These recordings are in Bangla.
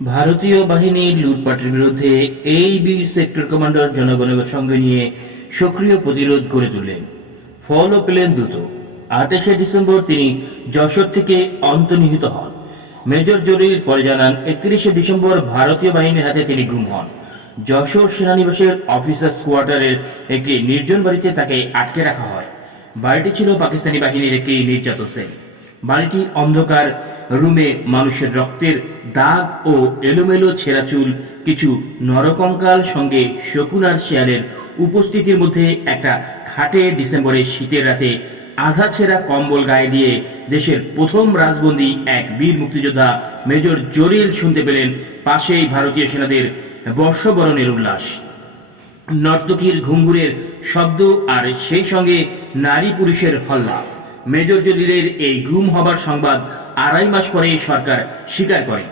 ভারতীয় বাহিনীর লুটপাটের বিরুদ্ধে এই বীর সেক্টর কমান্ডার জনগণের সঙ্গে নিয়ে সক্রিয় প্রতিরোধ গড়ে তোলেন। ফলও পেলেন দ্রুত। 28শে ডিসেম্বর তিনি যশোর থেকে অন্তর্নিহিত হন। মেজর জলিল পরে জানান, 31শে ডিসেম্বর ভারতীয় বাহিনীর হাতে তিনি গুম হন। যশোর সেনানিবাসের অফিসার্স কোয়ার্টারের একটি নির্জন বাড়িতে তাকে আটকে রাখা হয়। বাড়িটি ছিল পাকিস্তানি বাহিনীর একটি নির্যাতন সেল। বাড়িটি অন্ধকার রুমে মানুষের রক্তের দাগ ও এলোমেলো ছেঁড়া চুল, কিছু নরকঙ্কাল, সঙ্গে শকুন আর শেয়ালের উপস্থিতির মধ্যে একটা খাটে ডিসেম্বরের শীতের রাতে আধা ছেঁড়া কম্বল গায়ে দিয়ে দেশের প্রথম রাজবন্দী এক বীর মুক্তিযোদ্ধা মেজর জলিল শুনতে পেলেন পাশেই ভারতীয় সেনাদের বর্ষবরণের উল্লাস, নর্তকীর ঘুঙ্গুরের শব্দ আর সেই সঙ্গে নারী পুরুষের হল্লা। মেজর জলিলের এই গুম হবার সংবাদ 2.5 মাস পরে সরকার স্বীকার করে।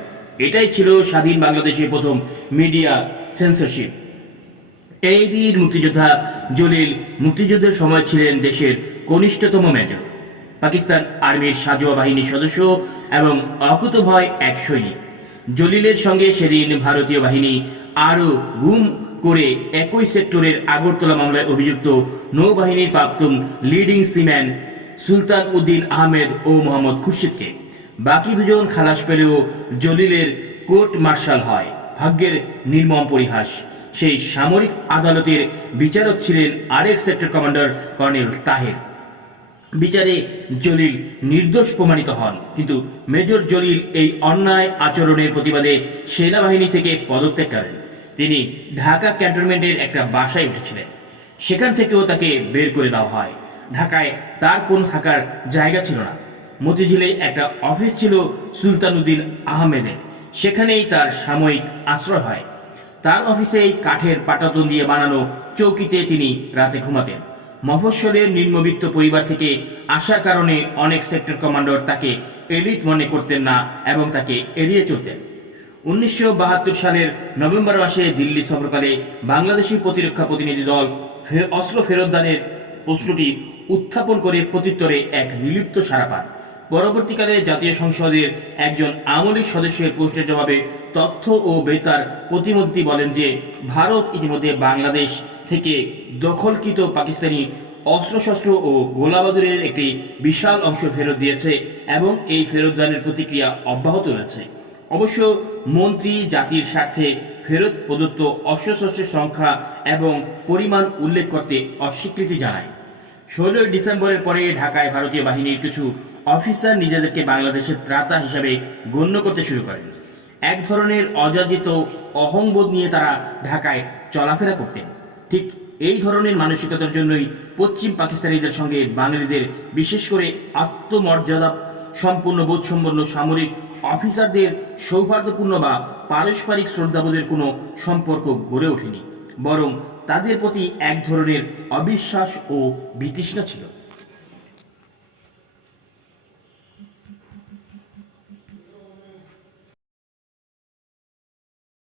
এটাই ছিল স্বাধীন বাংলাদেশের প্রথম মিডিয়া সেন্সরশিপ। এই বীর মুক্তিযোদ্ধা জলিল মুক্তিযুদ্ধের সময় ছিলেন দেশের কনিষ্ঠতম মেজর, পাকিস্তান আর্মির সাঁজোয়া বাহিনীর সদস্য এবং অকুতোভয় এক সৈনিক। জলিলের সঙ্গে সেদিন ভারতীয় বাহিনী আরও গুম করে একই সেক্টরের আগরতলা মামলায় অভিযুক্ত নৌবাহিনীর প্রাক্তন লিডিং সিম্যান সুলতান উদ্দিন আহমেদ ও মোহাম্মদ খুরশিদকে। বাকি দুজন খালাস পেলেও জলিলের কোর্ট মার্শাল হয়। ভাগ্যের নির্মম পরিহাস, সেই সামরিক আদালতের বিচারক ছিলেন আরেক সেক্টর কমান্ডার কর্নেল তাহের। বিচারে জলিল নির্দোষ প্রমাণিত হন, কিন্তু মেজর জলিল এই অন্যায় আচরণের প্রতিবাদে সেনাবাহিনী থেকে পদত্যাগ করেন। তিনি ঢাকা ক্যান্টনমেন্টের একটা বাসায় উঠেছিলেন, সেখান থেকেও তাকে বের করে দেওয়া হয়। ঢাকায় তার কোন থাকার জায়গা ছিল না। মতিঝিলে একটা অফিস ছিল সুলতান উদ্দিন আহমেদের, সেখানেই তার সাময়িক আশ্রয় হয়। তার অফিসেই কাঠের পাটাতন দিয়ে বানানো চৌকিতে তিনি রাতে ঘুমাতেন। মফস্বলের নিম্নবিত্ত পরিবার থেকে আসার কারণে অনেক সেক্টর কমান্ডার তাকে এলিট মনে করতেন না এবং তাকে এড়িয়ে চলতেন। 1972 সালের নভেম্বর মাসে দিল্লি সফরকালে বাংলাদেশি প্রতিরক্ষা প্রতিনিধি দল অস্ত্র ফেরতদানের প্রশ্নটি উত্থাপন করে প্রত্যুত্তরে এক নির্লিপ্ত সাড়া পান। পরবর্তীকালে জাতীয় সংসদের একজন আমলিক সদস্যের প্রশ্নের জবাবে তথ্য ও বেতার প্রতিমন্ত্রী বলেন যে ভারত ইতিমধ্যে বাংলাদেশ থেকে দখলকৃত পাকিস্তানি অস্ত্রশস্ত্র ও গোলাবারুদের একটি বিশাল অংশ ফেরত দিয়েছে এবং এই ফেরতদানের প্রতিক্রিয়া অব্যাহত রয়েছে। অবশ্য মন্ত্রী জাতির স্বার্থে ফেরত প্রদত্ত অস্ত্রশস্ত্রের সংখ্যা এবং পরিমাণ উল্লেখ করতে অস্বীকৃতি জানায়। 16 ডিসেম্বরের পরে ঢাকায় ভারতীয় বাহিনীর কিছু অফিসার নিজেদেরকে বাংলাদেশের ত্রাতা হিসাবে গণ্য করতে শুরু করেন। এক ধরনের অযাচিত অহংবোধ নিয়ে তারা ঢাকায় চলাফেরা করতেন। ঠিক এই ধরনের মানসিকতার জন্যই পশ্চিম পাকিস্তানিদের সঙ্গে বাঙালিদের, বিশেষ করে আত্মমর্যাদা সম্পূর্ণ বোধসম্পন্ন সামরিক অফিসারদের সৌহার্দ্যপূর্ণ বা পারস্পরিক শ্রদ্ধাবোধের কোনো সম্পর্ক গড়ে ওঠেনি, বরং তাদের প্রতি এক ধরনের অবিশ্বাস ও বিতৃষ্ণা ছিল।